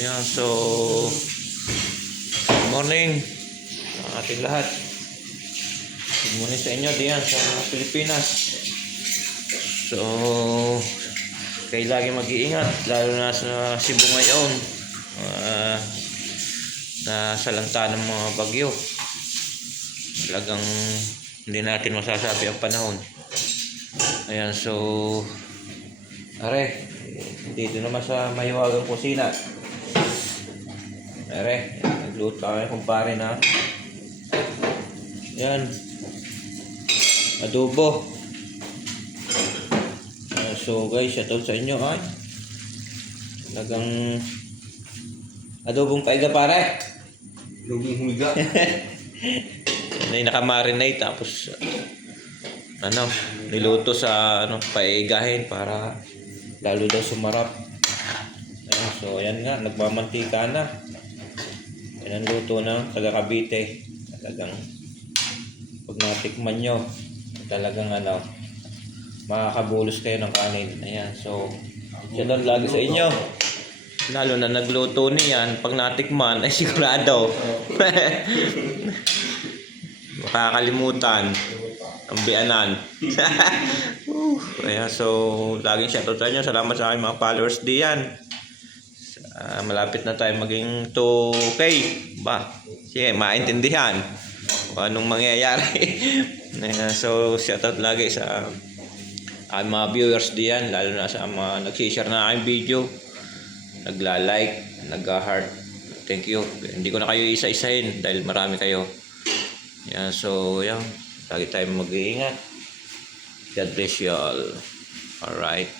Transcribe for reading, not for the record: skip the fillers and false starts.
Ayan, so good morning sa ating lahat. Good morning sa inyo diyan sa Pilipinas. So kayo lagi mag-iingat, lalo na sa Cebu ngayon. Nasa lanta ng mga bagyo. Talagang hindi natin masasabi ang panahon. Ayan, so dito naman sa mahiwagang kusina. Nagluto kami kumpare na. Yan. Adobo. So guys, shoutout sa inyo ay. Talagang adobong paiga pare. Luging humiga. May nakamarinate tapos niluto sa paigahin para lalo daw sumarap. Ayan, so ayan nga, nagmamantika na. Yan ang luto ng taga Cavite. Talagang pag natikman nyo, talagang makakabulos kayo ng kanin. Ayan, so shoutout lagi sa inyo. Lalo na nagluto niyan, pag natikman ay sigurado makakalimutan ang biyanan. Ayan, so laging shoutout sa inyo. Salamat sa aking mga followers diyan. Malapit na tayo maging 2K ba? Sige, maintindihan kung anong mangyayari. Ayan, so shoutout lagi sa aking mga viewers diyan, lalo na sa mga nagsishare na aking video, nagla-like, nag-heart. Thank you. Hindi ko na kayo isa-isahin dahil marami kayo. Yan, so yan, lagi tayong mag-iingat. God bless you all. Alright.